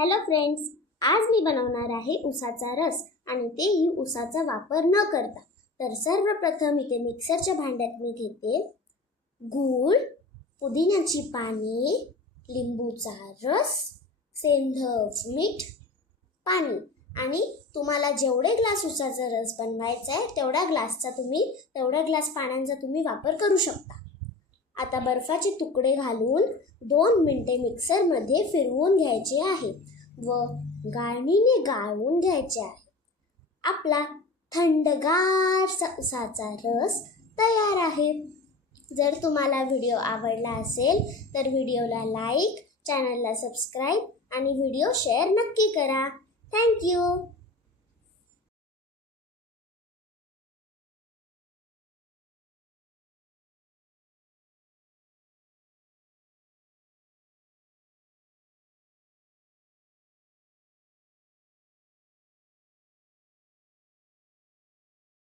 Hello friends आज मी बनवणार आहे उसाचा रस आणि तेही उसाचा वापर न करता. तर सर्वप्रथम इथे मिक्सरच्या भांड्यात मी घेते गूळ पुदिन्याची पाने लिंबूचा रस सेंधव मीठ पाणी. आणि तुम्हाला जेवढे ग्लास उसाचा रस बनवायचा आहे तेवढ्या ग्लासचा तुम्ही तेवढ्या ग्लास पाण्यांचा तुम्ही वापर करू शकता. आता बर्फाचे तुकडे घालून दोन मिनटे मिक्सरमध्ये फिरवून घ्यायचे आहे व गाळणीने गाळून घ्यायचे आहे. आपला थंडगार स- उसाचा रस तयार आहे. जर तुम्हाला व्हिडिओ आवडला असेल तर व्हिडिओला लाईक चॅनलला सबस्क्राईब आणि व्हिडिओ शेअर नक्की करा. थँक्यू